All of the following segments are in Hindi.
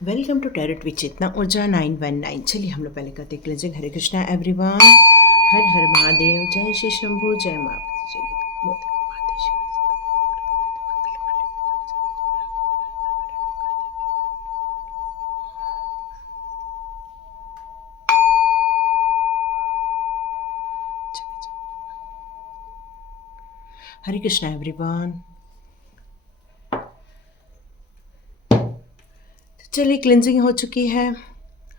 वेलकम टू टैरेट विद चेतना ऊर्जा 919। चलिए हम लोग पहले करते क्लेंजिंग। हरे कृष्णा एवरीवन, हर हर महादेव, जय श्री शंभू, जय माँ। हरे कृष्णा एवरीवन। चलिए क्लेंजिंग हो चुकी है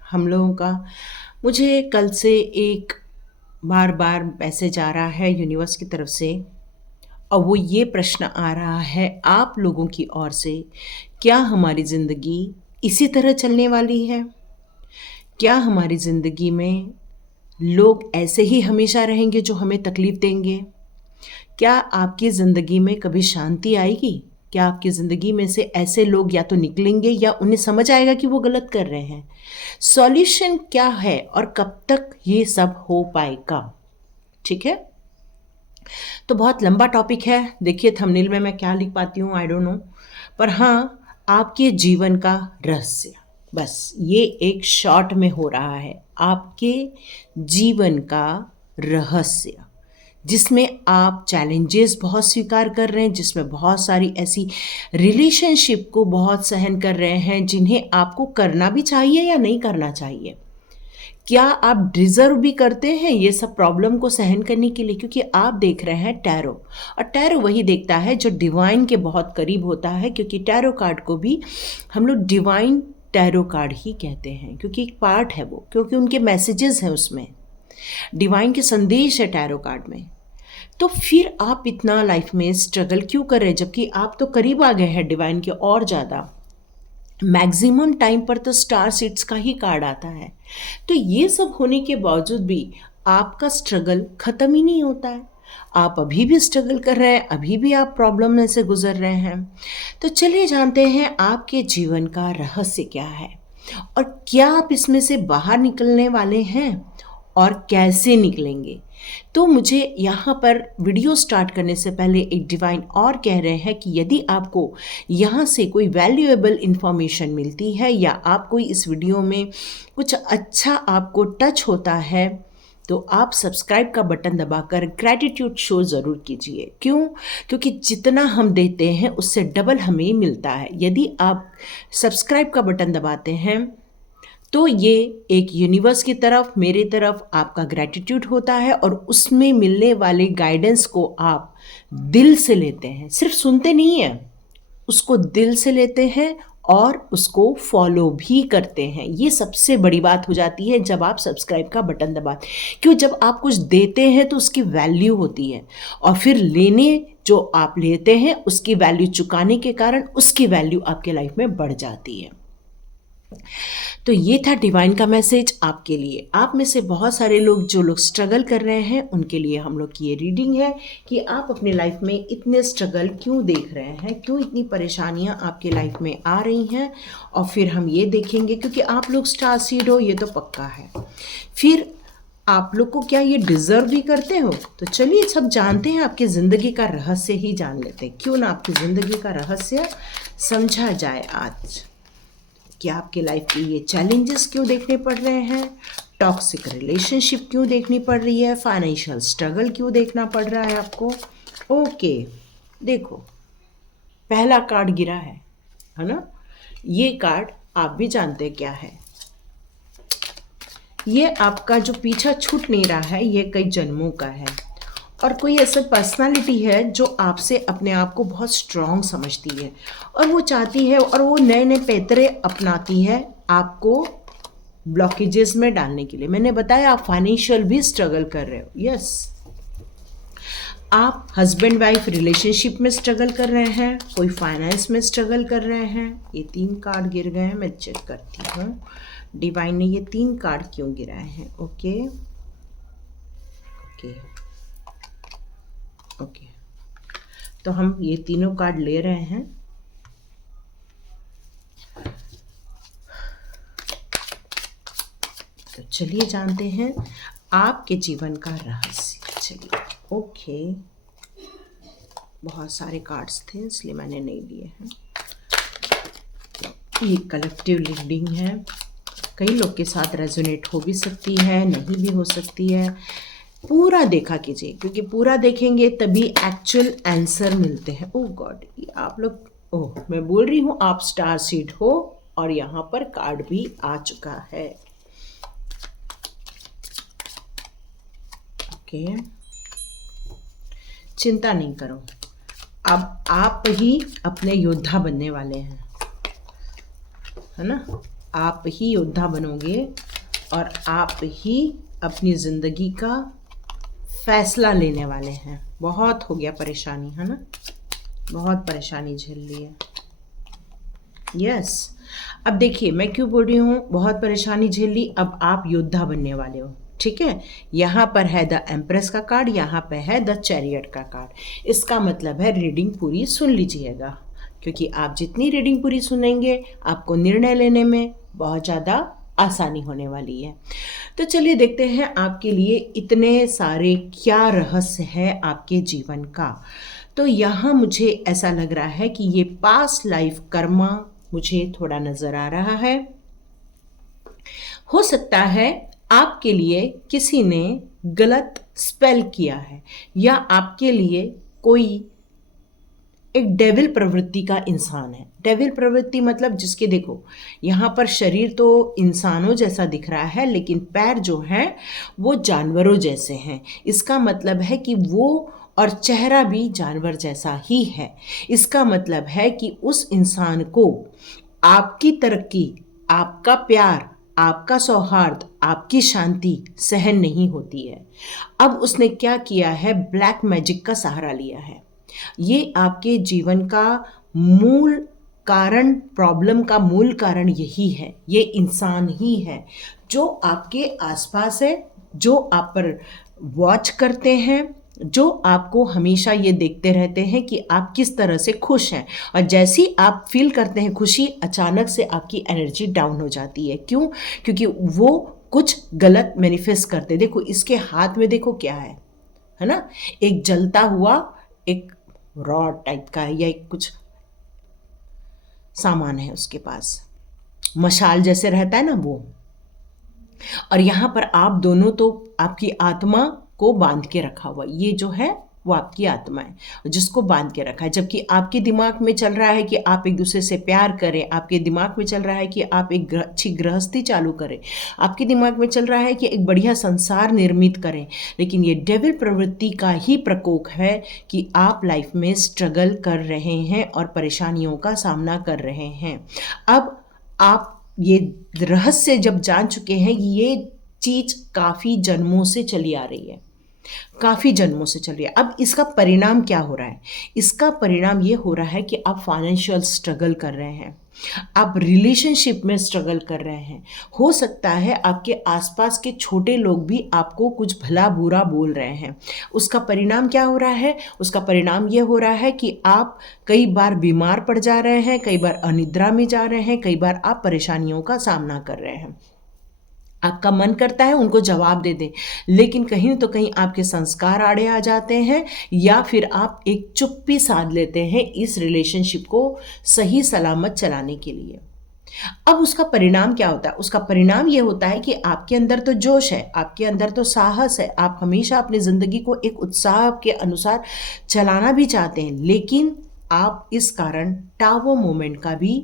हम लोगों का। मुझे कल से एक बार बार मैसेज आ रहा है यूनिवर्स की तरफ से, और वो ये प्रश्न आ रहा है आप लोगों की ओर से, क्या हमारी ज़िंदगी इसी तरह चलने वाली है? क्या हमारी ज़िंदगी में लोग ऐसे ही हमेशा रहेंगे जो हमें तकलीफ़ देंगे? क्या आपकी ज़िंदगी में कभी शांति आएगी? क्या आपकी ज़िंदगी में से ऐसे लोग या तो निकलेंगे या उन्हें समझ आएगा कि वो गलत कर रहे हैं? सॉल्यूशन क्या है और कब तक ये सब हो पाएगा? ठीक है, तो बहुत लंबा टॉपिक है। देखिए थंबनेल में मैं क्या लिख पाती हूँ, आई डोंट नो, पर हाँ, आपके जीवन का रहस्य, बस ये एक शॉर्ट में हो रहा है। आपके जीवन का रहस्य, जिसमें आप चैलेंजेस बहुत स्वीकार कर रहे हैं, जिसमें बहुत सारी ऐसी रिलेशनशिप को बहुत सहन कर रहे हैं जिन्हें आपको करना भी चाहिए या नहीं करना चाहिए। क्या आप डिज़र्व भी करते हैं ये सब प्रॉब्लम को सहन करने के लिए? क्योंकि आप देख रहे हैं टैरो, और टैरो वही देखता है जो डिवाइन के बहुत करीब होता है, क्योंकि टैरो कार्ड को भी हम लोग डिवाइन टैरो कार्ड ही कहते हैं, क्योंकि एक पार्ट है वो, क्योंकि उनके मैसेजेस हैं उसमें, डिवाइन के संदेश है टैरो कार्ड में। तो फिर आप इतना लाइफ में स्ट्रगल क्यों कर रहे हैं, जबकि आप तो करीब आ गए हैं डिवाइन के और ज़्यादा? मैक्सिमम टाइम पर तो स्टार सीड्स का ही कार्ड आता है। तो ये सब होने के बावजूद भी आपका स्ट्रगल ख़त्म ही नहीं होता है। आप अभी भी स्ट्रगल कर रहे हैं, अभी भी आप प्रॉब्लम में से गुजर रहे हैं। तो चलिए जानते हैं आपके जीवन का रहस्य क्या है, और क्या आप इसमें से बाहर निकलने वाले हैं, और कैसे निकलेंगे। तो मुझे यहाँ पर वीडियो स्टार्ट करने से पहले एक डिवाइन और कह रहे हैं कि यदि आपको यहाँ से कोई वैल्यूएबल इन्फॉर्मेशन मिलती है, या आप कोई इस वीडियो में कुछ अच्छा आपको टच होता है, तो आप सब्सक्राइब का बटन दबाकर ग्रैटिट्यूड शो ज़रूर कीजिए। क्यों? क्योंकि जितना हम देते हैं उससे डबल हमें मिलता है। यदि आप सब्सक्राइब का बटन दबाते हैं तो ये एक यूनिवर्स की तरफ, मेरी तरफ आपका ग्रैटिट्यूड होता है, और उसमें मिलने वाले गाइडेंस को आप दिल से लेते हैं, सिर्फ सुनते नहीं हैं, उसको दिल से लेते हैं और उसको फॉलो भी करते हैं। ये सबसे बड़ी बात हो जाती है जब आप सब्सक्राइब का बटन दबाते। क्यों? जब आप कुछ देते हैं तो उसकी वैल्यू होती है, और फिर लेने जो आप लेते हैं उसकी वैल्यू चुकाने के कारण उसकी वैल्यू आपके लाइफ में बढ़ जाती है। तो ये था डिवाइन का मैसेज आपके लिए। आप में से बहुत सारे लोग जो लोग स्ट्रगल कर रहे हैं उनके लिए हम लोग की ये रीडिंग है कि आप अपने लाइफ में इतने स्ट्रगल क्यों देख रहे हैं, क्यों इतनी परेशानियां आपके लाइफ में आ रही हैं। और फिर हम ये देखेंगे, क्योंकि आप लोग स्टार सीड हो, ये तो पक्का है, फिर आप लोग को क्या ये डिजर्व भी करते हो? तो चलिए सब जानते हैं, आपकी ज़िंदगी का रहस्य ही जान लेते हैं। क्यों ना आपकी ज़िंदगी का रहस्य समझा जाए आज। क्या आपके लाइफ के ये चैलेंजेस क्यों देखने पड़ रहे हैं, टॉक्सिक रिलेशनशिप क्यों देखनी पड़ रही है, फाइनेंशियल स्ट्रगल क्यों देखना पड़ रहा है आपको। ओके, देखो पहला कार्ड गिरा है ना? ये कार्ड आप भी जानते हैं क्या है। ये आपका जो पीछा छूट नहीं रहा है, ये कई जन्मों का है, और कोई ऐसा पर्सनालिटी है जो आपसे अपने आप को बहुत स्ट्रांग समझती है, और वो चाहती है, और वो नए नए पैतरे अपनाती है आपको ब्लॉकेजेस में डालने के लिए। मैंने बताया आप फाइनेंशियल भी स्ट्रगल कर रहे हो, यस। आप हस्बैंड वाइफ रिलेशनशिप में स्ट्रगल कर रहे हैं, कोई फाइनेंस में स्ट्रगल कर रहे हैं। ये 3 कार्ड गिर गए हैं, मैं चेक करती हूँ डिवाइन ने ये 3 कार्ड क्यों गिराए हैं। ओके ओके ओके, तो हम ये तीनों कार्ड ले रहे हैं। तो चलिए जानते हैं आपके जीवन का रहस्य। चलिए, ओके, बहुत सारे कार्ड्स थे इसलिए मैंने नहीं लिए हैं। ये कलेक्टिव रीडिंग है, कई लोग के साथ रेजोनेट हो भी सकती है, नहीं भी हो सकती है। पूरा देखा कीजिए, क्योंकि पूरा देखेंगे तभी एक्चुअल आंसर मिलते हैं। ओह गॉड, आप लोग, ओह मैं बोल रही हूँ आप स्टार सीड हो, और यहाँ पर कार्ड भी आ चुका है। ओके, चिंता नहीं करो, अब आप ही अपने योद्धा बनने वाले हैं, है ना। आप ही योद्धा बनोगे और आप ही अपनी ज़िंदगी का फैसला लेने वाले हैं। बहुत हो गया परेशानी, है ना, बहुत परेशानी झेल ली है। यस, अब देखिए मैं क्यों बोल रही हूँ बहुत परेशानी झेल ली, अब आप योद्धा बनने वाले हो, ठीक है। यहाँ पर है द एम्प्रेस का कार्ड, यहाँ पे है द चैरियट का कार्ड। इसका मतलब है रीडिंग पूरी सुन लीजिएगा, क्योंकि आप जितनी रीडिंग पूरी सुनेंगे आपको निर्णय लेने में बहुत ज़्यादा आसानी होने वाली है। तो चलिए देखते हैं आपके लिए इतने सारे क्या रहस्य है आपके जीवन का। तो यहाँ मुझे ऐसा लग रहा है कि ये पास्ट लाइफ कर्मा मुझे थोड़ा नज़र आ रहा है। हो सकता है आपके लिए किसी ने गलत स्पेल किया है, या आपके लिए कोई एक डेविल प्रवृत्ति का इंसान है। डेविल प्रवृत्ति मतलब जिसके देखो यहाँ पर शरीर तो इंसानों जैसा दिख रहा है, लेकिन पैर जो हैं वो जानवरों जैसे हैं। इसका मतलब है कि वो, और चेहरा भी जानवर जैसा ही है। इसका मतलब है कि उस इंसान को आपकी तरक्की, आपका प्यार, आपका सौहार्द, आपकी शांति सहन नहीं होती है। अब उसने क्या किया है, ब्लैक मैजिक का सहारा लिया है। ये आपके जीवन का मूल कारण, प्रॉब्लम का मूल कारण यही है। ये इंसान ही है जो आपके आसपास है, जो आप पर वॉच करते हैं, जो आपको हमेशा ये देखते रहते हैं कि आप किस तरह से खुश हैं। और जैसे ही आप फील करते हैं खुशी, अचानक से आपकी एनर्जी डाउन हो जाती है। क्यों? क्योंकि वो कुछ गलत मैनिफेस्ट करते। देखो इसके हाथ में देखो क्या है ना, एक जलता हुआ एक रॉड टाइप का है, या एक कुछ सामान है उसके पास, मशाल जैसे रहता है ना वो। और यहाँ पर आप दोनों तो आपकी आत्मा को बांध के रखा हुआ, ये जो है वो आपकी आत्मा है जिसको बांध के रखा है। जबकि आपके दिमाग में चल रहा है कि आप एक दूसरे से प्यार करें, आपके दिमाग में चल रहा है कि आप एक अच्छी गृहस्थी चालू करें, आपके दिमाग में चल रहा है कि एक बढ़िया संसार निर्मित करें। लेकिन ये डेविल प्रवृत्ति का ही प्रकोप है कि आप लाइफ में स्ट्रगल कर रहे हैं और परेशानियों का सामना कर रहे हैं। अब आप ये रहस्य जब जान चुके हैं, ये चीज काफी जन्मों से चली आ रही है, काफी जन्मों से चल रही है। अब इसका परिणाम क्या हो रहा है? इसका परिणाम ये हो रहा है कि आप फाइनेंशियल स्ट्रगल कर रहे हैं, आप रिलेशनशिप में स्ट्रगल कर रहे हैं। हो सकता है आपके आसपास के छोटे लोग भी आपको कुछ भला बुरा बोल रहे हैं। उसका परिणाम क्या हो रहा है? उसका परिणाम ये हो रहा है कि आप कई बार बीमार पड़ जा रहे हैं, कई बार अनिद्रा में जा रहे हैं, कई बार आप परेशानियों का सामना कर रहे हैं। आपका मन करता है उनको जवाब दे दें, लेकिन कहीं न तो कहीं आपके संस्कार आड़े आ जाते हैं, या फिर आप एक चुप्पी साध लेते हैं इस रिलेशनशिप को सही सलामत चलाने के लिए। अब उसका परिणाम क्या होता है? उसका परिणाम ये होता है कि आपके अंदर तो जोश है, आपके अंदर तो साहस है, आप हमेशा अपनी ज़िंदगी को एक उत्साह के अनुसार चलाना भी चाहते हैं, लेकिन आप इस कारण टावो मोमेंट का भी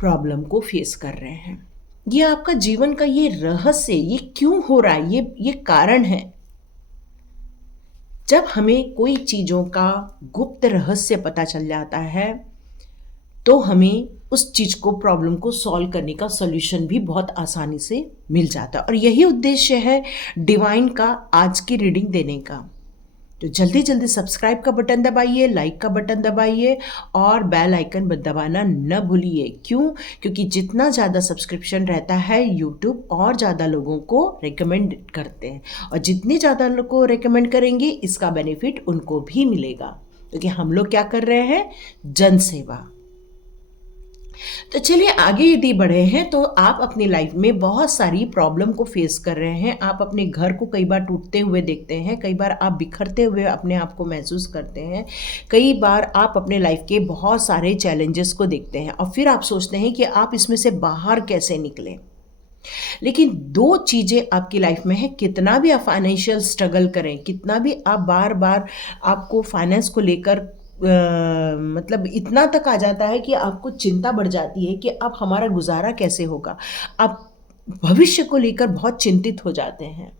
प्रॉब्लम को फेस कर रहे हैं। ये आपका जीवन का ये रहस्य, ये क्यों हो रहा है, ये कारण है। जब हमें कोई चीज़ों का गुप्त रहस्य पता चल जाता है, तो हमें उस चीज़ को, प्रॉब्लम को सॉल्व करने का सॉल्यूशन भी बहुत आसानी से मिल जाता है। और यही उद्देश्य है डिवाइन का आज की रीडिंग देने का। तो जल्दी जल्दी सब्सक्राइब का बटन दबाइए, लाइक का बटन दबाइए, और बेल आइकन दबाना न भूलिए। क्यों? क्योंकि जितना ज़्यादा सब्सक्रिप्शन रहता है यूट्यूब और ज़्यादा लोगों को रेकमेंड करते हैं, और जितने ज़्यादा लोगों को रेकमेंड करेंगे इसका बेनिफिट उनको भी मिलेगा, क्योंकि हम लोग क्या कर रहे हैं? जन सेवा। तो चलिए आगे यदि बढ़े हैं, तो आप अपनी लाइफ में बहुत सारी प्रॉब्लम को फेस कर रहे हैं। आप अपने घर को कई बार टूटते हुए देखते हैं, कई बार आप बिखरते हुए अपने आप को महसूस करते हैं, कई बार आप अपने लाइफ के बहुत सारे चैलेंजेस को देखते हैं और फिर आप सोचते हैं कि आप इसमें से बाहर कैसे निकलें। लेकिन दो चीज़ें आपकी लाइफ में है, कितना भी आप फाइनेंशियल स्ट्रगल करें, कितना भी आप बार बार आपको फाइनेंस को लेकर मतलब इतना तक आ जाता है कि आपको चिंता बढ़ जाती है कि अब हमारा गुजारा कैसे होगा। आप भविष्य को लेकर बहुत चिंतित हो जाते हैं।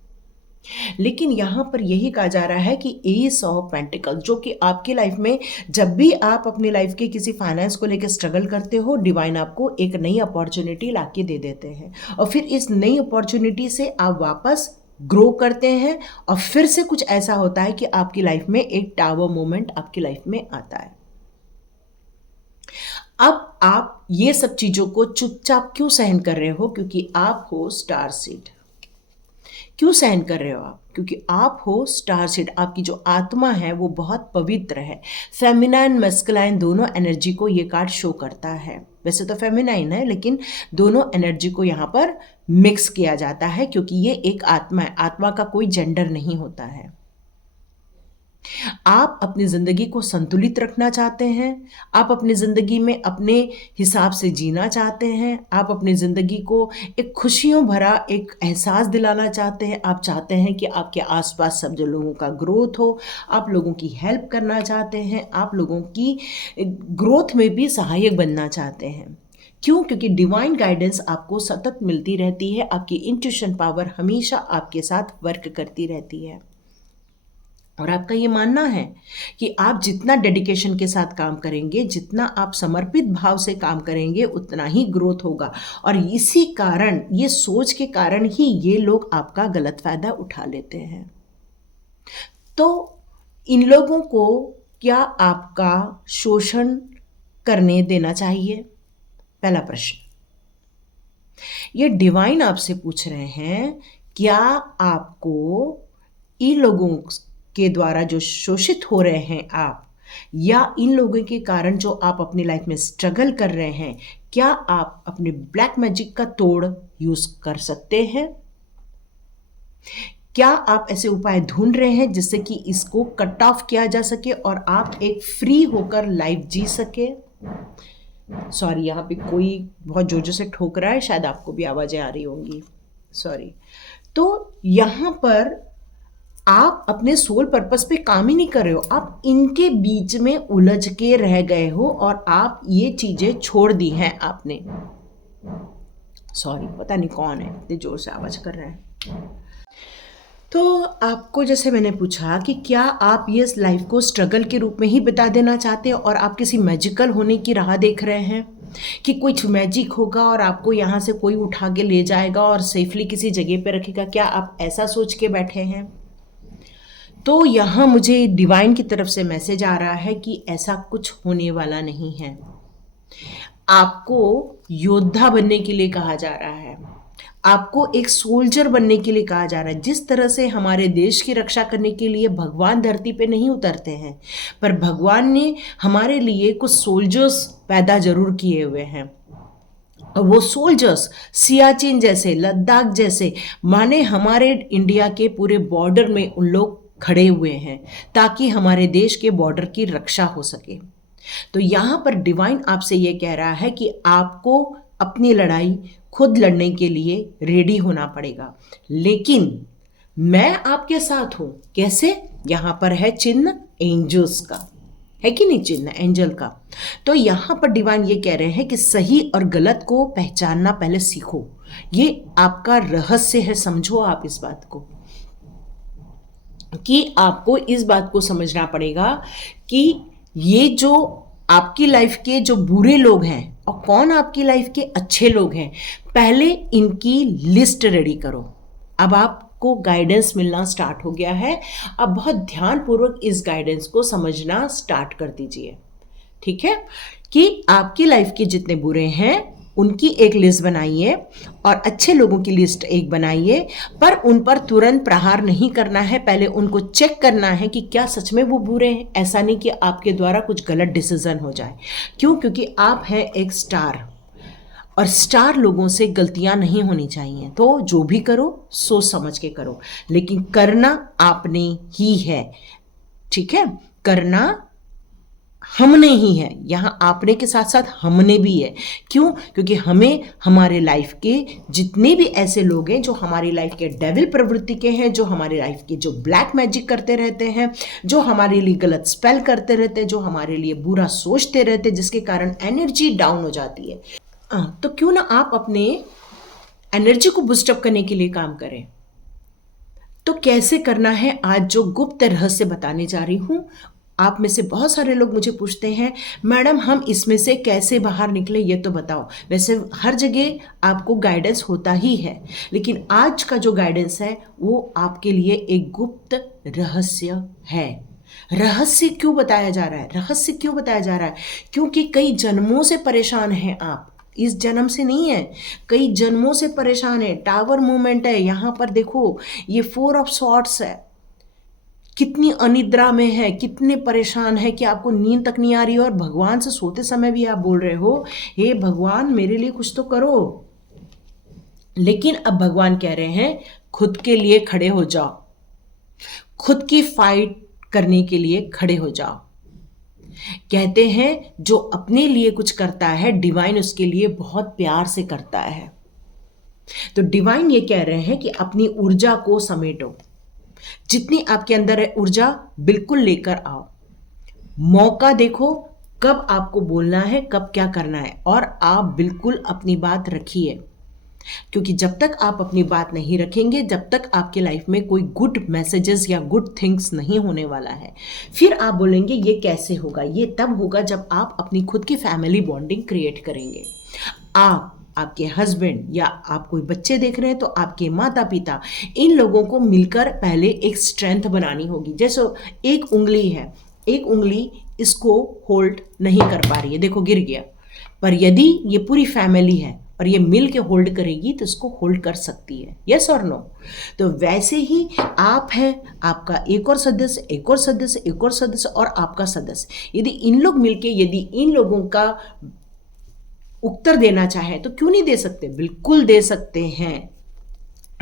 लेकिन यहाँ पर यही कहा जा रहा है कि एस ऑफ पेंटिकल, जो कि आपकी लाइफ में जब भी आप अपनी लाइफ के किसी फाइनेंस को लेकर स्ट्रगल करते हो, डिवाइन आपको एक नई अपॉर्चुनिटी ला के दे देते हैं और फिर इस नई अपॉर्चुनिटी से आप वापस ग्रो करते हैं और फिर से कुछ ऐसा होता है कि आपकी लाइफ में एक टावर मोमेंट आपकी लाइफ में आता है। अब आप ये सब चीज़ों को चुपचाप क्यों सहन कर रहे हो? क्योंकि आप हो स्टार सीड। क्यों सहन कर रहे हो आप? क्योंकि आप हो स्टार सीड। आपकी जो आत्मा है वो बहुत पवित्र है। फेमिनाइन मस्कुलाइन दोनों एनर्जी को ये कार्ड शो करता है। वैसे तो फेमिनाइन है, लेकिन दोनों एनर्जी को यहाँ पर मिक्स किया जाता है क्योंकि ये एक आत्मा है। आत्मा का कोई जेंडर नहीं होता है। आप अपनी ज़िंदगी को संतुलित रखना चाहते हैं, आप अपनी ज़िंदगी में अपने हिसाब से जीना चाहते हैं, आप अपनी ज़िंदगी को एक खुशियों भरा एक एहसास दिलाना चाहते हैं। आप चाहते हैं कि आपके आसपास सब जो लोगों का ग्रोथ हो, आप लोगों की हेल्प करना चाहते हैं, आप लोगों की ग्रोथ में भी सहायक बनना चाहते हैं। क्यों? क्योंकि डिवाइन गाइडेंस आपको सतत मिलती रहती है। आपकी इंट्यूशन पावर हमेशा आपके साथ वर्क करती रहती है और आपका ये मानना है कि आप जितना डेडिकेशन के साथ काम करेंगे, जितना आप समर्पित भाव से काम करेंगे, उतना ही ग्रोथ होगा। और इसी कारण, ये सोच के कारण ही ये लोग आपका गलत फ़ायदा उठा लेते हैं। तो इन लोगों को क्या आपका शोषण करने देना चाहिए? पहला प्रश्न। ये डिवाइन आपसे पूछ रहे हैं, क्या आपको इन लोगों के द्वारा जो शोषित हो रहे हैं आप, या इन लोगों के कारण जो आप अपनी लाइफ में स्ट्रगल कर रहे हैं, क्या आप अपने ब्लैक मैजिक का तोड़ यूज कर सकते हैं? क्या आप ऐसे उपाय ढूंढ रहे हैं जिससे कि इसको कट ऑफ किया जा सके और आप एक फ्री होकर लाइफ जी सके? सॉरी, यहाँ पे कोई बहुत जोर जोर से ठोक रहा है, शायद आपको भी आवाज़ें आ रही होंगी, सॉरी। तो यहाँ पर आप अपने सोल पर्पस पे काम ही नहीं कर रहे हो, आप इनके बीच में उलझ के रह गए हो और आप ये चीज़ें छोड़ दी हैं आपने। सॉरी, पता नहीं कौन है इतने जोर से आवाज़ कर रहे हैं। तो आपको जैसे मैंने पूछा कि क्या आप ये लाइफ को स्ट्रगल के रूप में ही बिता देना चाहते हैं और आप किसी मैजिकल होने की राह देख रहे हैं कि कुछ मैजिक होगा और आपको यहाँ से कोई उठा के ले जाएगा और सेफली किसी जगह पे रखेगा? क्या आप ऐसा सोच के बैठे हैं? तो यहाँ मुझे डिवाइन की तरफ से मैसेज आ रहा है कि ऐसा कुछ होने वाला नहीं है। आपको योद्धा बनने के लिए कहा जा रहा है, आपको एक सोल्जर बनने के लिए कहा जा रहा है। जिस तरह से हमारे देश की रक्षा करने के लिए भगवान धरती पे नहीं उतरते हैं, पर भगवान ने हमारे लिए कुछ सोल्जर्स पैदा जरूर किए हुए हैं। और वो सोल्जर्स सियाचिन जैसे, लद्दाख जैसे, माने हमारे इंडिया के पूरे बॉर्डर में उन लोग खड़े हुए हैं ताकि हमारे देश के बॉर्डर की रक्षा हो सके। तो यहाँ पर डिवाइन आपसे ये कह रहा है कि आपको अपनी लड़ाई खुद लड़ने के लिए रेडी होना पड़ेगा, लेकिन मैं आपके साथ हूं। कैसे? यहाँ पर है चिन्ह एंजल्स का, है कि नहीं, चिन्ह एंजल का। तो यहाँ पर डिवाइन ये कह रहे हैं कि सही और गलत को पहचानना पहले सीखो। ये आपका रहस्य है, समझो आप इस बात को, कि आपको इस बात को समझना पड़ेगा कि ये जो आपकी लाइफ के जो बुरे लोग हैं और कौन आपकी लाइफ के अच्छे लोग हैं, पहले इनकी लिस्ट रेडी करो। अब आपको गाइडेंस मिलना स्टार्ट हो गया है, अब बहुत ध्यानपूर्वक इस गाइडेंस को समझना स्टार्ट कर दीजिए, ठीक है? कि आपकी लाइफ के जितने बुरे हैं उनकी एक लिस्ट बनाइए और अच्छे लोगों की लिस्ट एक बनाइए, पर उन पर तुरंत प्रहार नहीं करना है। पहले उनको चेक करना है कि क्या सच में वो बुरे हैं। ऐसा नहीं कि आपके द्वारा कुछ गलत डिसीजन हो जाए। क्यों? क्योंकि आप हैं एक स्टार, और स्टार लोगों से गलतियां नहीं होनी चाहिए। तो जो भी करो सोच समझ के करो, लेकिन करना आपने ही है, ठीक है? करना हमने ही है, यहाँ आपने के साथ साथ हमने भी है। क्यों? क्योंकि हमें हमारे लाइफ के जितने भी ऐसे लोग हैं जो हमारी लाइफ के डेविल प्रवृत्ति के हैं, जो हमारी लाइफ के जो ब्लैक मैजिक करते रहते हैं, जो हमारे लिए गलत स्पेल करते रहते हैं, जो हमारे लिए बुरा सोचते रहते हैं, जिसके कारण एनर्जी डाउन हो जाती है, तो क्यों ना आप अपने एनर्जी को बूस्टअप करने के लिए काम करें। तो कैसे करना है, आज जो गुप्त रहस्य बताने जा रही हूं। आप में से बहुत सारे लोग मुझे पूछते हैं, मैडम हम इसमें से कैसे बाहर निकले, ये तो बताओ। वैसे हर जगह आपको गाइडेंस होता ही है, लेकिन आज का जो गाइडेंस है वो आपके लिए एक गुप्त रहस्य है। रहस्य क्यों बताया जा रहा है? रहस्य क्यों बताया जा रहा है? क्योंकि कई जन्मों से परेशान हैं आप, इस जन्म से नहीं है, कई जन्मों से परेशान है। टावर मूवमेंट है, यहां पर देखो ये 4 ऑफ सॉर्ड्स है, कितनी अनिद्रा में है, कितने परेशान है कि आपको नींद तक नहीं आ रही है, और भगवान से सोते समय भी आप बोल रहे हो, हे भगवान मेरे लिए कुछ तो करो। लेकिन अब भगवान कह रहे हैं खुद के लिए खड़े हो जाओ, खुद की फाइट करने के लिए खड़े हो जाओ। कहते हैं जो अपने लिए कुछ करता है डिवाइन उसके लिए बहुत प्यार से करता है। तो डिवाइन ये कह रहे हैं कि अपनी ऊर्जा को समेटो, जितनी आपके अंदर है ऊर्जा बिल्कुल लेकर आओ। मौका देखो कब आपको बोलना है, कब क्या करना है, और आप बिल्कुल अपनी बात रखिए। क्योंकि जब तक आप अपनी बात नहीं रखेंगे, जब तक आपके लाइफ में कोई गुड मैसेजेस या गुड थिंग्स नहीं होने वाला है। फिर आप बोलेंगे ये कैसे होगा? ये तब होगा जब आप अपनी खुद की फैमिली बॉन्डिंग क्रिएट करेंगे। आप, आपके हस्बैंड, या आप कोई बच्चे देख रहे हैं तो आपके माता पिता, इन लोगों को मिलकर पहले एक स्ट्रेंथ बनानी होगी। जैसे एक उंगली है, एक उंगली इसको होल्ड नहीं कर पा रही है, देखो गिर गया, पर यदि ये पूरी फैमिली है और ये मिल के होल्ड करेगी तो इसको होल्ड कर सकती है। यस और नो? तो वैसे ही आप हैं, आपका एक और सदस्य, एक और सदस्य, एक और सदस्य, और आपका सदस्य, यदि इन लोग मिलके यदि इन लोगों का उत्तर देना चाहे तो क्यों नहीं दे सकते? बिल्कुल दे सकते हैं।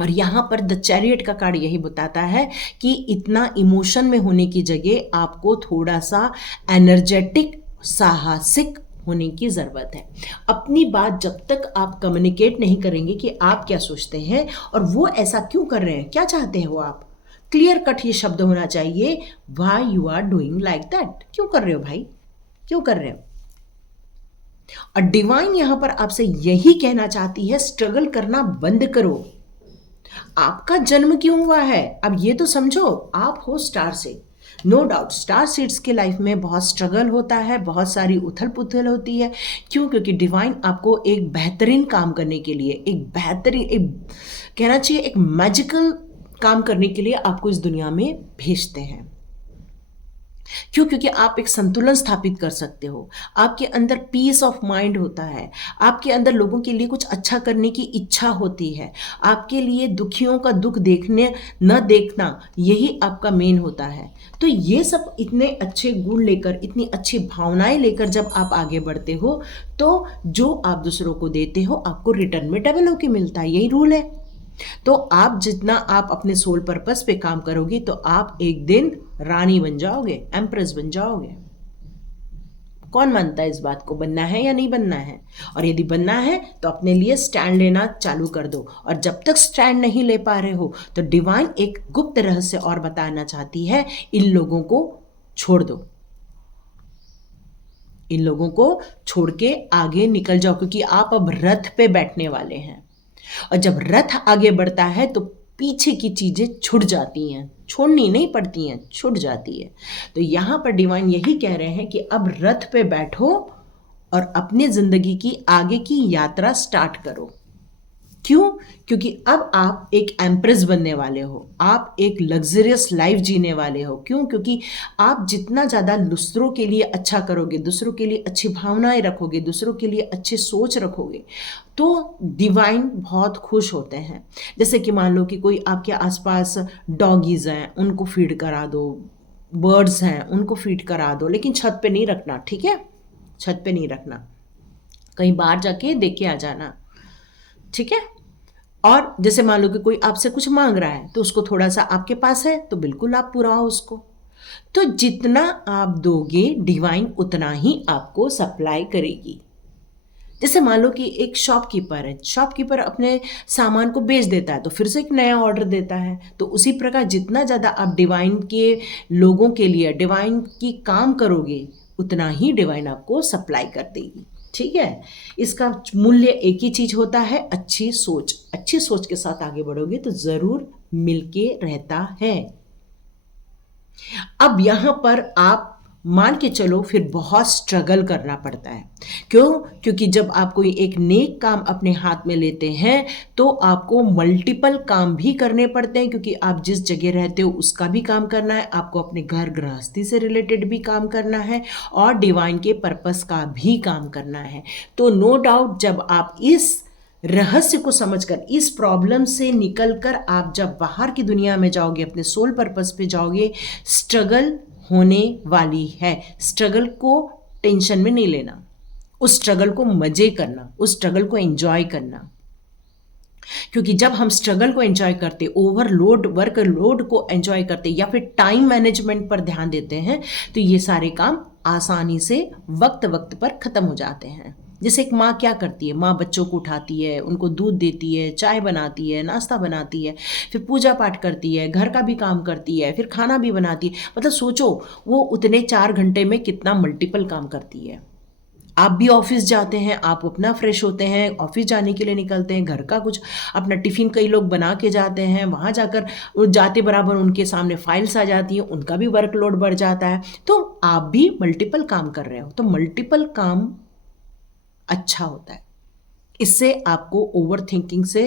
और यहाँ पर द चैरियट का कार्ड यही बताता है कि इतना इमोशन में होने की जगह आपको थोड़ा सा एनर्जेटिक, साहसिक होने की ज़रूरत है। अपनी बात जब तक आप कम्युनिकेट नहीं करेंगे कि आप क्या सोचते हैं और वो ऐसा क्यों कर रहे हैं, क्या चाहते हो आप, क्लियर कट ये शब्द होना चाहिए, why you are doing like that, क्यों कर रहे हो भाई, क्यों कर रहे हो? और डिवाइन यहां पर आपसे यही कहना चाहती है, स्ट्रगल करना बंद करो। आपका जन्म क्यों हुआ है अब ये तो समझो। आप हो स्टार से, नो डाउट स्टार सीड्स के लाइफ में बहुत स्ट्रगल होता है, बहुत सारी उथल पुथल होती है। क्यों? क्योंकि डिवाइन आपको एक बेहतरीन काम करने के लिए, एक बेहतरीन, एक कहना चाहिए एक मैजिकल काम करने के लिए आपको इस दुनिया में भेजते हैं। क्यों? क्योंकि आप एक संतुलन स्थापित कर सकते हो, आपके अंदर पीस ऑफ माइंड होता है, आपके अंदर लोगों के लिए कुछ अच्छा करने की इच्छा होती है, आपके लिए दुखियों का दुख देखने न देखना, यही आपका मेन होता है। तो ये सब इतने अच्छे गुण लेकर, इतनी अच्छी भावनाएं लेकर जब आप आगे बढ़ते हो, तो जो आप दूसरों को देते हो आपको रिटर्न में डबल होके मिलता है, यही रूल है। तो आप जितना आप अपने सोल पर्पस पे काम करोगे तो आप एक दिन रानी बन जाओगे, एम्प्रेस बन जाओगे। कौन मानता है इस बात को, बनना है या नहीं बनना है? और यदि बनना है तो अपने लिए स्टैंड लेना चालू कर दो। और जब तक स्टैंड नहीं ले पा रहे हो तो डिवाइन एक गुप्त रहस्य और बताना चाहती है, इन लोगों को छोड़ दो, इन लोगों को छोड़ के आगे निकल जाओ, क्योंकि आप अब रथ पे बैठने वाले हैं। और जब रथ आगे बढ़ता है तो पीछे की चीजें छूट जाती हैं, छोड़नी नहीं पड़ती हैं, छूट जाती है। तो यहां पर डिवाइन यही कह रहे हैं कि अब रथ पे बैठो और अपनी जिंदगी की आगे की यात्रा स्टार्ट करो। क्यों? क्योंकि अब आप एक एम्प्रेस बनने वाले हो, आप एक लग्जरियस लाइफ जीने वाले हो। क्यों? क्योंकि आप जितना ज़्यादा दूसरों के लिए अच्छा करोगे, दूसरों के लिए अच्छी भावनाएं रखोगे, दूसरों के लिए अच्छी सोच रखोगे, तो डिवाइन बहुत खुश होते हैं। जैसे कि मान लो कि कोई आपके आसपास डॉगीज़ हैं, उनको फीड करा दो, बर्ड्स हैं उनको फीड करा दो, लेकिन छत पे नहीं रखना, ठीक है? छत पे नहीं रखना। कहीं बाहर जाके देख के आ जाना, ठीक है? और जैसे मान लो कि कोई आपसे कुछ मांग रहा है तो उसको थोड़ा सा आपके पास है तो बिल्कुल आप पुराओ उसको। तो जितना आप दोगे डिवाइन उतना ही आपको सप्लाई करेगी। जैसे मान लो कि एक शॉपकीपर है, शॉपकीपर अपने सामान को बेच देता है तो फिर से एक नया ऑर्डर देता है। तो उसी प्रकार जितना ज़्यादा आप डिवाइन के लोगों के लिए डिवाइन की काम करोगे उतना ही डिवाइन आपको सप्लाई कर देगी, ठीक है? इसका मूल्य एक ही चीज़ होता है, अच्छी सोच। अच्छी सोच के साथ आगे बढ़ोगे तो ज़रूर मिलके रहता है। अब यहाँ पर आप मान के चलो फिर बहुत स्ट्रगल करना पड़ता है। क्यों? क्योंकि जब आप कोई एक नेक काम अपने हाथ में लेते हैं तो आपको मल्टीपल काम भी करने पड़ते हैं, क्योंकि आप जिस जगह रहते हो उसका भी काम करना है, आपको अपने घर गृहस्थी से रिलेटेड भी काम करना है और डिवाइन के पर्पस का भी काम करना है। तो नो डाउट जब आप इस रहस्य को समझकर, इस प्रॉब्लम से निकलकर आप जब बाहर की दुनिया में जाओगे, अपने सोल पर्पस पे जाओगे, स्ट्रगल होने वाली है। स्ट्रगल को टेंशन में नहीं लेना, उस स्ट्रगल को मजे करना, उस स्ट्रगल को एंजॉय करना। क्योंकि जब हम स्ट्रगल को एंजॉय करते, ओवरलोड वर्क लोड को एंजॉय करते या फिर टाइम मैनेजमेंट पर ध्यान देते हैं तो ये सारे काम आसानी से वक्त वक्त पर खत्म हो जाते हैं। जैसे एक माँ क्या करती है, माँ बच्चों को उठाती है, उनको दूध देती है, चाय बनाती है, नाश्ता बनाती है, फिर पूजा पाठ करती है, घर का भी काम करती है, फिर खाना भी बनाती है। मतलब सोचो वो उतने 4 घंटे में कितना मल्टीपल काम करती है। आप भी ऑफिस जाते हैं, आप अपना फ्रेश होते हैं, ऑफिस जाने के लिए निकलते हैं, घर का कुछ अपना टिफ़िन कई लोग बना के जाते हैं, वहाँ जाकर जाते बराबर उनके सामने फाइल्स आ जाती हैं, उनका भी वर्कलोड बढ़ जाता है। तो आप भी मल्टीपल काम कर रहे हो, तो मल्टीपल काम अच्छा होता है। इससे आपको ओवर थिंकिंग से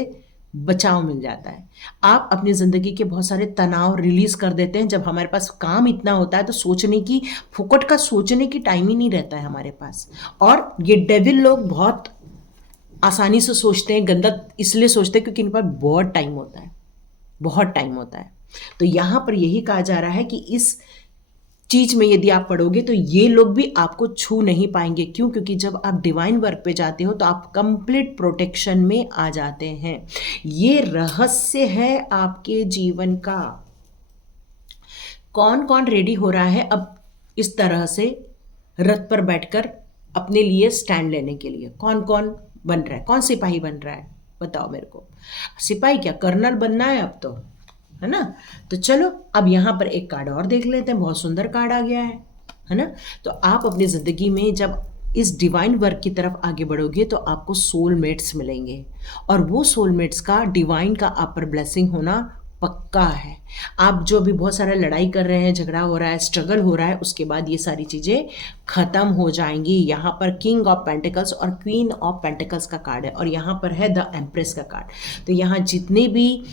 बचाव मिल जाता है। आप अपनी ज़िंदगी के बहुत सारे तनाव रिलीज़ कर देते हैं। जब हमारे पास काम इतना होता है तो सोचने की, फुकट का सोचने की टाइम ही नहीं रहता है हमारे पास। और ये डेविल लोग बहुत आसानी से सोचते हैं, गंदा इसलिए सोचते हैं क्योंकि इन पर बहुत टाइम होता है, बहुत टाइम होता है। तो यहाँ पर यही कहा जा रहा है कि इस चीज़ में यदि आप पढ़ोगे तो ये लोग भी आपको छू नहीं पाएंगे। क्यों? क्योंकि जब आप डिवाइन वर्क पे जाते हो तो आप कंप्लीट प्रोटेक्शन में आ जाते हैं। ये रहस्य है आपके जीवन का। कौन कौन रेडी हो रहा है अब इस तरह से रथ पर बैठकर अपने लिए स्टैंड लेने के लिए? कौन कौन बन रहा है? कौन सिपाही बन रहा है? बताओ मेरे को। सिपाही क्या, कर्नल बनना है अब तो, है ना? तो चलो अब यहाँ पर एक कार्ड और देख लेते हैं। बहुत सुंदर कार्ड आ गया है ना? तो आप अपनी ज़िंदगी में जब इस डिवाइन वर्क की तरफ आगे बढ़ोगे तो आपको सोलमेट्स मिलेंगे, और वो सोलमेट्स का डिवाइन का आप पर ब्लेसिंग होना पक्का है। आप जो भी बहुत सारा लड़ाई कर रहे हैं, झगड़ा हो रहा है, स्ट्रगल हो रहा है, उसके बाद ये सारी चीज़ें ख़त्म हो जाएंगी। यहाँ पर किंग ऑफ पेंटिकल्स और क्वीन ऑफ पेंटिकल्स का कार्ड है, और यहाँ पर है द एम्प्रेस का कार्ड। तो यहाँ जितने भी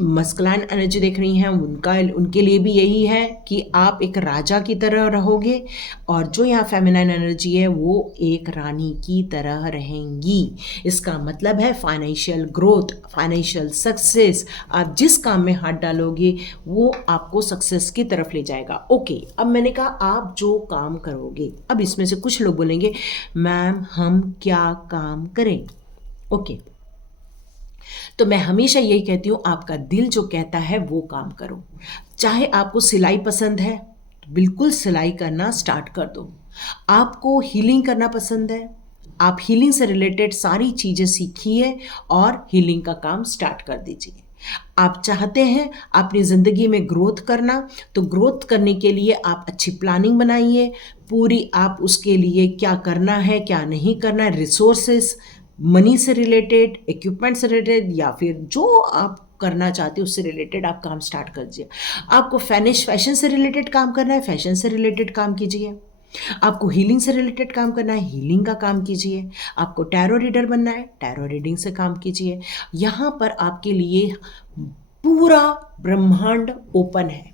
मस्कुलाइन एनर्जी देख रही हैं उनके लिए भी यही है कि आप एक राजा की तरह रहोगे, और जो यहाँ फेमिनाइन एनर्जी है वो एक रानी की तरह रहेंगी। इसका मतलब है फाइनेंशियल ग्रोथ, फाइनेंशियल सक्सेस। आप जिस काम में हाथ डालोगे वो आपको सक्सेस की तरफ ले जाएगा। ओके, अब मैंने कहा आप जो काम करोगे। अब इसमें से कुछ लोग बोलेंगे मैम हम क्या काम करें? ओके, तो मैं हमेशा यही कहती हूँ आपका दिल जो कहता है वो काम करो। चाहे आपको सिलाई पसंद है तो बिल्कुल सिलाई करना स्टार्ट कर दो। आपको हीलिंग करना पसंद है, आप हीलिंग से रिलेटेड सारी चीज़ें सीखिए और हीलिंग का काम स्टार्ट कर दीजिए। आप चाहते हैं अपनी ज़िंदगी में ग्रोथ करना, तो ग्रोथ करने के लिए आप अच्छी प्लानिंग बनाइए पूरी। आप उसके लिए क्या करना है क्या नहीं करना है, रिसोर्सेस, मनी से रिलेटेड, इक्विपमेंट से रिलेटेड, या फिर जो आप करना चाहते हो उससे रिलेटेड आप काम स्टार्ट कर दीजिए। आपको फैशन से रिलेटेड काम करना है, फैशन से रिलेटेड काम कीजिए। आपको हीलिंग से रिलेटेड काम करना है, हीलिंग का काम कीजिए। आपको टैरो रीडर बनना है, टैरो रीडिंग से काम कीजिए। यहाँ पर आपके लिए पूरा ब्रह्मांड ओपन है,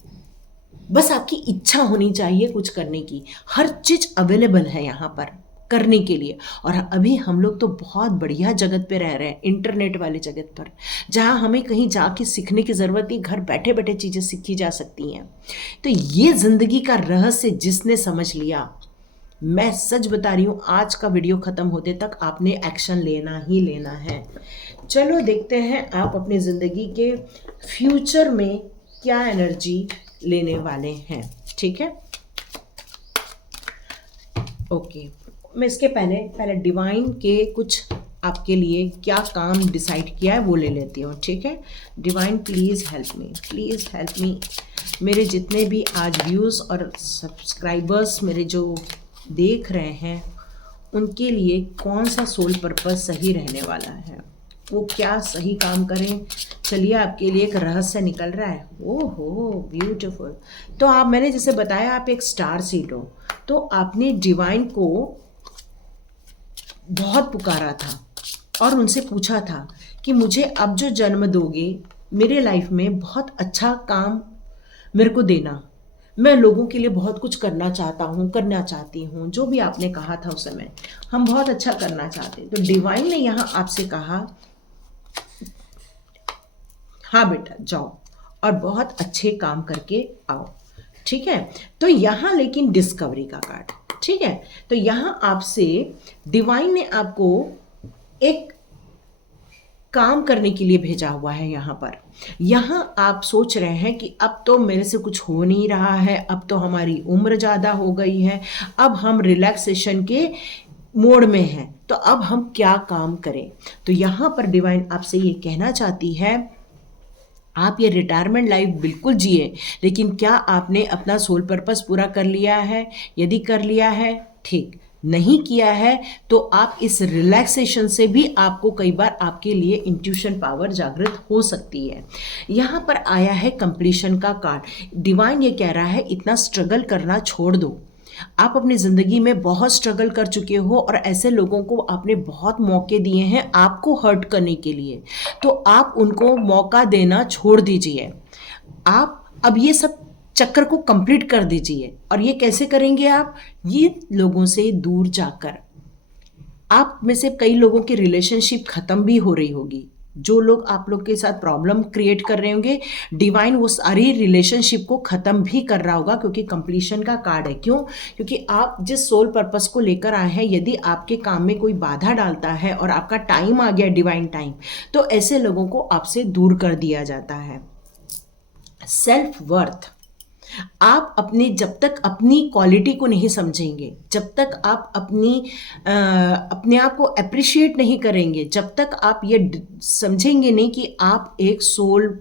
बस आपकी इच्छा होनी चाहिए कुछ करने की। हर चीज़ अवेलेबल है यहाँ पर करने के लिए। और अभी हम लोग तो बहुत बढ़िया जगत पे रह रहे हैं, इंटरनेट वाले जगत पर, जहाँ हमें कहीं जाके सीखने की ज़रूरत नहीं, घर बैठे बैठे चीज़ें सीखी जा सकती हैं। तो ये ज़िंदगी का रहस्य जिसने समझ लिया मैं सच बता रही हूँ, आज का वीडियो ख़त्म होते तक आपने एक्शन लेना ही लेना है। चलो देखते हैं आप अपनी ज़िंदगी के फ्यूचर में क्या एनर्जी लेने वाले हैं। ठीक है, ओके। मैं इसके पहले पहले डिवाइन के कुछ आपके लिए क्या काम डिसाइड किया है वो ले लेती हूँ। ठीक है, divine please help me, please help me. मेरे जितने भी आज व्यूज़ और सब्सक्राइबर्स मेरे जो देख रहे हैं, उनके लिए कौन सा सोल पर्पस सही रहने वाला है, वो क्या सही काम करें। चलिए, आपके लिए एक रहस्य निकल रहा है। ओहो ब्यूटीफुल। तो आप, मैंने जैसे बताया, आप एक स्टार सीड हो, तो आपने डिवाइन को बहुत पुकारा था और उनसे पूछा था कि मुझे अब जो जन्म दोगे मेरे लाइफ में बहुत अच्छा काम मेरे को देना, मैं लोगों के लिए बहुत कुछ करना चाहता हूँ, करना चाहती हूँ। जो भी आपने कहा था उस समय, हम बहुत अच्छा करना चाहते हैं। तो डिवाइन ने यहाँ आपसे कहा, हाँ बेटा जाओ और बहुत अच्छे काम करके आओ। ठीक है, तो यहाँ लेकिन डिस्कवरी का कार्ड। ठीक है, तो यहाँ आपसे डिवाइन ने आपको एक काम करने के लिए भेजा हुआ है। यहाँ पर, यहाँ आप सोच रहे हैं कि अब तो मेरे से कुछ हो नहीं रहा है, अब तो हमारी उम्र ज़्यादा हो गई है, अब हम रिलैक्सेशन के मोड में हैं, तो अब हम क्या काम करें। तो यहाँ पर डिवाइन आपसे ये कहना चाहती है, आप ये रिटायरमेंट लाइफ बिल्कुल जिए, लेकिन क्या आपने अपना सोल पर्पस पूरा कर लिया है? यदि कर लिया है ठीक, नहीं किया है तो आप इस रिलैक्सेशन से भी आपको कई बार आपके लिए इंट्यूशन पावर जागृत हो सकती है। यहाँ पर आया है कंप्लीशन का कार्ड। डिवाइन ये कह रहा है, इतना स्ट्रगल करना छोड़ दो। आप अपनी ज़िंदगी में बहुत स्ट्रगल कर चुके हो और ऐसे लोगों को आपने बहुत मौके दिए हैं आपको हर्ट करने के लिए, तो आप उनको मौका देना छोड़ दीजिए। आप अब ये सब चक्कर को कंप्लीट कर दीजिए। और ये कैसे करेंगे आप? ये लोगों से दूर जाकर। आप में से कई लोगों की रिलेशनशिप ख़त्म भी हो रही होगी। जो लोग आप लोग के साथ प्रॉब्लम क्रिएट कर रहे होंगे, डिवाइन वो सारी रिलेशनशिप को ख़त्म भी कर रहा होगा, क्योंकि कंप्लीशन का कार्ड है। क्यों? क्योंकि आप जिस सोल पर्पस को लेकर आए हैं, यदि आपके काम में कोई बाधा डालता है और आपका टाइम आ गया डिवाइन टाइम, तो ऐसे लोगों को आपसे दूर कर दिया जाता है। सेल्फ वर्थ, आप अपने, जब तक अपनी क्वालिटी को नहीं समझेंगे, जब तक आप अपने आप को अप्रिशिएट नहीं करेंगे, जब तक आप ये समझेंगे नहीं कि आप एक सोल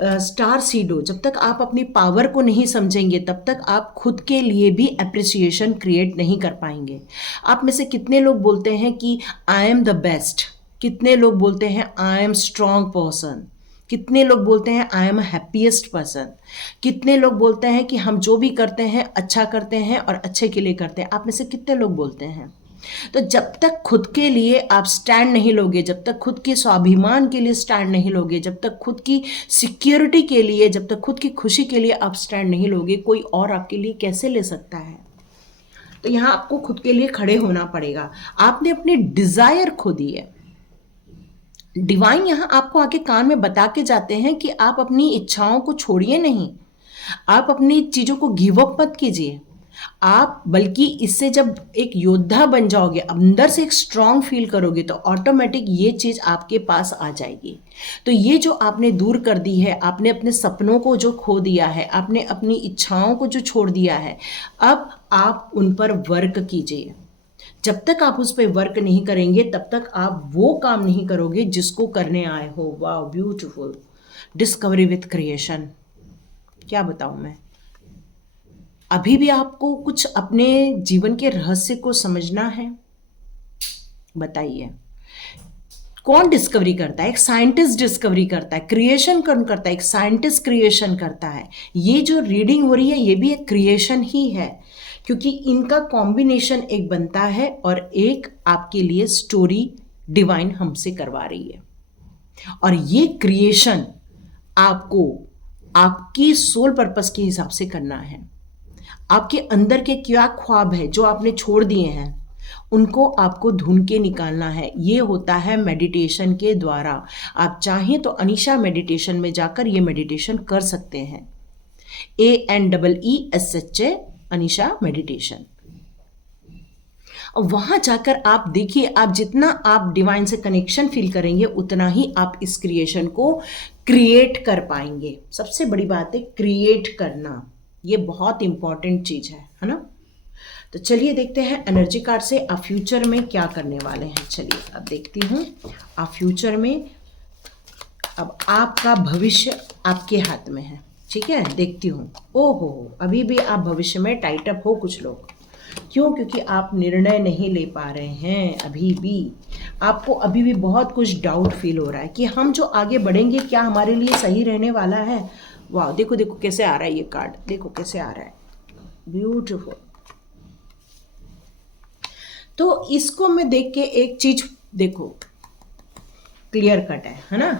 स्टार सीड हो, जब तक आप अपनी पावर को नहीं समझेंगे, तब तक आप खुद के लिए भी अप्रिसिएशन क्रिएट नहीं कर पाएंगे। आप में से कितने लोग बोलते हैं कि आई एम द बेस्ट? कितने लोग बोलते हैं आई एम स्ट्रॉन्ग पर्सन? कितने लोग बोलते हैं आई एम हैप्पीएस्ट पर्सन? कितने लोग बोलते हैं कि हम जो भी करते हैं अच्छा करते हैं और अच्छे के लिए करते हैं? आप में से कितने लोग बोलते हैं? तो जब तक खुद के लिए आप स्टैंड नहीं लोगे, जब तक खुद के स्वाभिमान के लिए स्टैंड नहीं लोगे, जब तक खुद की सिक्योरिटी के लिए, जब तक खुद की खुशी के लिए आप स्टैंड नहीं लोगे, कोई और आपके लिए कैसे ले सकता है? तो यहाँ आपको खुद के लिए खड़े होना पड़ेगा। आपने अपनी डिजायर खो दी है। डिवाइन यहाँ आपको आके कान में बता के जाते हैं कि आप अपनी इच्छाओं को छोड़िए नहीं, आप अपनी चीज़ों को गिव अप मत कीजिए। आप बल्कि इससे जब एक योद्धा बन जाओगे, अंदर से एक स्ट्रांग फील करोगे, तो ऑटोमेटिक ये चीज़ आपके पास आ जाएगी। तो ये जो आपने दूर कर दी है, आपने अपने सपनों को जो खो दिया है, आपने अपनी इच्छाओं को जो छोड़ दिया है, अब आप उन पर वर्क कीजिए। जब तक आप उस पर वर्क नहीं करेंगे, तब तक आप वो काम नहीं करोगे जिसको करने आए हो। वाह ब्यूटीफुल। डिस्कवरी विथ क्रिएशन, क्या बताऊं मैं। अभी भी आपको कुछ अपने जीवन के रहस्य को समझना है? बताइए, कौन डिस्कवरी करता है? एक साइंटिस्ट डिस्कवरी करता है। क्रिएशन कौन करता है? एक साइंटिस्ट क्रिएशन करता है। ये जो रीडिंग हो रही है, ये भी एक क्रिएशन ही है, क्योंकि इनका कॉम्बिनेशन एक बनता है और एक आपके लिए स्टोरी डिवाइन हमसे करवा रही है। और ये क्रिएशन आपको आपकी सोल पर्पस के हिसाब से करना है। आपके अंदर के क्या ख्वाब है जो आपने छोड़ दिए हैं, उनको आपको ढूंढ के निकालना है। ये होता है मेडिटेशन के द्वारा। आप चाहें तो अनीशा मेडिटेशन में जाकर ये मेडिटेशन कर सकते हैं। ANEESHA Anisha meditation. और वहाँ जाकर आप देखिए, आप जितना आप डिवाइन से कनेक्शन फील करेंगे उतना ही आप इस क्रिएशन को क्रिएट कर पाएंगे। सबसे बड़ी बात है क्रिएट करना, ये बहुत इंपॉर्टेंट चीज़ है ना। तो चलिए देखते हैं एनर्जी कार्ड से आप फ्यूचर में क्या करने वाले हैं। चलिए अब देखती हूँ आप फ्यूचर में, अब आपका भविष्य आपके हाथ में है, ठीक है। देखती हूँ, ओहो अभी भी आप भविष्य में टाइट अप हो कुछ लोग। क्यों? क्योंकि आप निर्णय नहीं ले पा रहे हैं, अभी भी आपको अभी भी बहुत कुछ डाउट फील हो रहा है कि हम जो आगे बढ़ेंगे क्या हमारे लिए सही रहने वाला है। वाह, देखो देखो कैसे आ रहा है ये कार्ड, देखो कैसे आ रहा है, ब्यूटीफुल। तो इसको मैं देख के एक चीज देखो क्लियर कट है ना।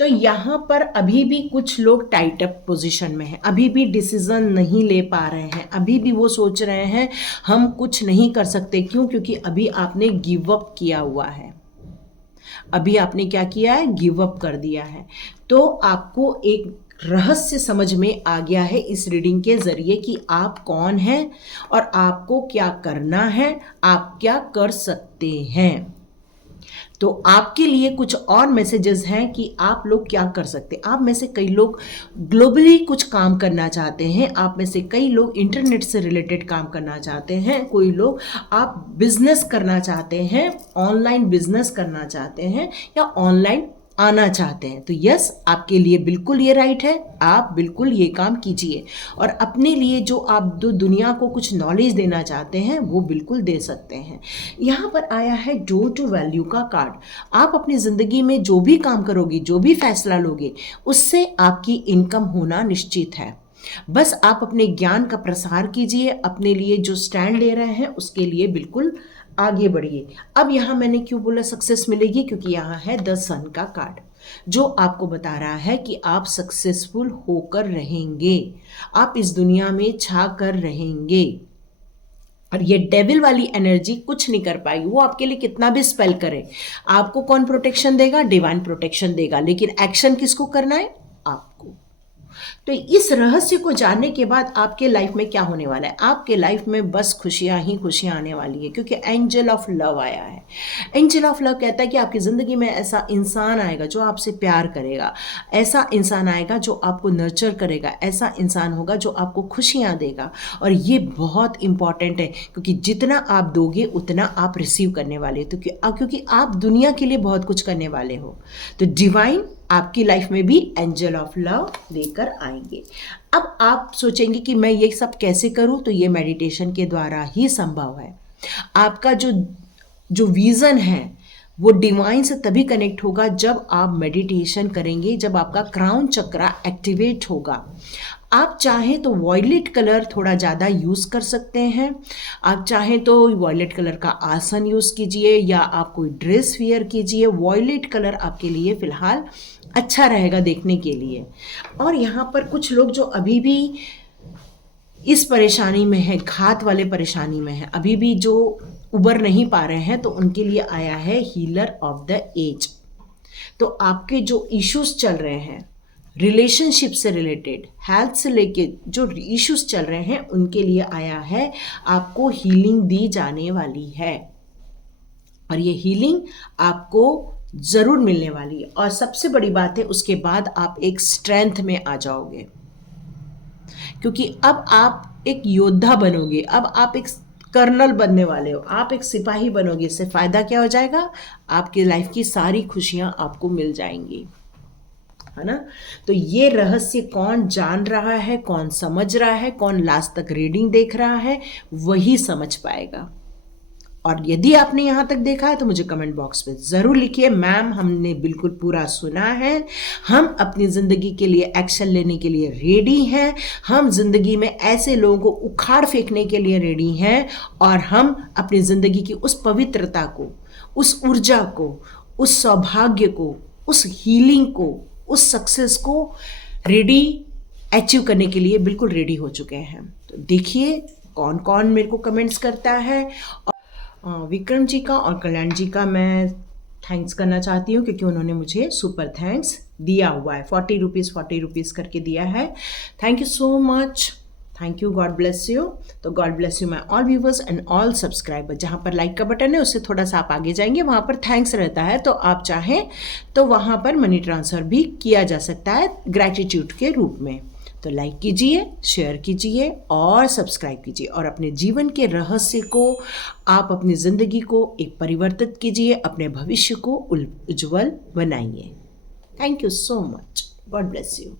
तो यहाँ पर अभी भी कुछ लोग टाइट अप पोजीशन में हैं, अभी भी डिसीजन नहीं ले पा रहे हैं, अभी भी वो सोच रहे हैं हम कुछ नहीं कर सकते। क्यों? क्योंकि अभी आपने गिव अप किया हुआ है, अभी आपने क्या किया है, गिव अप कर दिया है। तो आपको एक रहस्य समझ में आ गया है इस रीडिंग के जरिए कि आप कौन हैं और आपको क्या करना है, आप क्या कर सकते हैं। तो आपके लिए कुछ और मैसेजेस हैं कि आप लोग क्या कर सकते हैं। आप में से कई लोग ग्लोबली कुछ काम करना चाहते हैं, आप में से कई लोग इंटरनेट से रिलेटेड काम करना चाहते हैं, कोई लोग आप बिजनेस करना चाहते हैं, ऑनलाइन बिजनेस करना चाहते हैं या ऑनलाइन आना चाहते हैं। तो यस, आपके लिए बिल्कुल ये राइट है, आप बिल्कुल ये काम कीजिए और अपने लिए जो आप दुनिया को कुछ नॉलेज देना चाहते हैं वो बिल्कुल दे सकते हैं। यहाँ पर आया है डोर टू वैल्यू का कार्ड। आप अपनी ज़िंदगी में जो भी काम करोगे, जो भी फैसला लोगे, उससे आपकी इनकम होना निश्चित है। बस आप अपने ज्ञान का प्रसार कीजिए, अपने लिए जो स्टैंड ले रहे हैं उसके लिए बिल्कुल आगे बढ़िए। अब यहाँ मैंने क्यों बोला सक्सेस मिलेगी, क्योंकि यहाँ है द सन का कार्ड जो आपको बता रहा है कि आप सक्सेसफुल होकर रहेंगे, आप इस दुनिया में छा कर रहेंगे। और ये डेविल वाली एनर्जी कुछ नहीं कर पाएगी, वो आपके लिए कितना भी स्पेल करे। आपको कौन प्रोटेक्शन देगा? डिवाइन प्रोटेक्शन देगा, लेकिन एक्शन किसको करना है? आपको। तो इस रहस्य को जानने के बाद आपके लाइफ में क्या होने वाला है? आपके लाइफ में बस खुशियां ही खुशियां आने वाली है, क्योंकि एंजल ऑफ लव आया है। एंजल ऑफ लव कहता है कि आपकी ज़िंदगी में ऐसा इंसान आएगा जो आपसे प्यार करेगा, ऐसा इंसान आएगा जो आपको नर्चर करेगा, ऐसा इंसान होगा जो आपको खुशियां देगा। और ये बहुत इंपॉर्टेंट है, क्योंकि जितना आप दोगे उतना आप रिसीव करने वाले हो, क्योंकि आप दुनिया के लिए बहुत कुछ करने वाले हो। तो डिवाइन आपकी लाइफ में भी एंजल ऑफ लव लेकर आएंगे। अब आप सोचेंगे कि मैं ये सब कैसे करूं, तो ये मेडिटेशन के द्वारा ही संभव है। आपका जो विजन है वो डिवाइन से तभी कनेक्ट होगा जब आप मेडिटेशन करेंगे, जब आपका क्राउन चक्रा एक्टिवेट होगा। आप चाहें तो वॉयलेट कलर थोड़ा ज़्यादा यूज़ कर सकते हैं, आप चाहें तो वॉयलेट कलर का आसन यूज़ कीजिए या आप कोई ड्रेस वियर कीजिए। वॉयलेट कलर आपके लिए फ़िलहाल अच्छा रहेगा देखने के लिए। और यहाँ पर कुछ लोग जो अभी भी इस परेशानी में है, घात वाले परेशानी में है, अभी भी जो उबर नहीं पा रहे हैं, तो उनके लिए आया है हीलर ऑफ द एज। तो आपके जो इश्यूज चल रहे हैं रिलेशनशिप से रिलेटेड, हेल्थ से लेके जो इश्यूज चल रहे हैं, उनके लिए आया है आपको हीलिंग दी जाने वाली है। और ये हीलिंग आपको ज़रूर मिलने वाली है। और सबसे बड़ी बात है, उसके बाद आप एक स्ट्रेंथ में आ जाओगे, क्योंकि अब आप एक योद्धा बनोगे, अब आप एक कर्नल बनने वाले हो, आप एक सिपाही बनोगे। इससे फ़ायदा क्या हो जाएगा? आपकी लाइफ की सारी खुशियाँ आपको मिल जाएंगी, है ना। तो ये रहस्य कौन जान रहा है, कौन समझ रहा है, कौन लास्ट तक रीडिंग देख रहा है, वही समझ पाएगा। और यदि आपने यहाँ तक देखा है तो मुझे कमेंट बॉक्स में ज़रूर लिखिए, मैम हमने बिल्कुल पूरा सुना है, हम अपनी ज़िंदगी के लिए एक्शन लेने के लिए रेडी हैं, हम ज़िंदगी में ऐसे लोगों को उखाड़ फेंकने के लिए रेडी हैं, और हम अपनी ज़िंदगी की उस पवित्रता को, उस ऊर्जा को, उस सौभाग्य को, उस हीलिंग को, उस सक्सेस को रेडी अचीव करने के लिए बिल्कुल रेडी हो चुके हैं। तो देखिए कौन कौन मेरे को कमेंट्स करता है। विक्रम जी का और कल्याण जी का मैं थैंक्स करना चाहती हूँ, क्योंकि उन्होंने मुझे सुपर थैंक्स दिया हुआ है, 40 रुपीज़ करके दिया है। Thank you so much, thank you, God bless you. तो God bless you my all viewers and all subscriber. जहाँ पर लाइक का बटन है उससे थोड़ा सा आप आगे जाएंगे, वहाँ पर थैंक्स रहता है, तो आप चाहें तो वहाँ पर मनी ट्रांसफ़र भी किया जा सकता है ग्रैटिट्यूड के रूप में। तो लाइक कीजिए, शेयर कीजिए और सब्सक्राइब कीजिए, और अपने जीवन के रहस्य को, आप अपनी ज़िंदगी को एक परिवर्तित कीजिए, अपने भविष्य को उज्ज्वल बनाइए। Thank you so much. God bless you.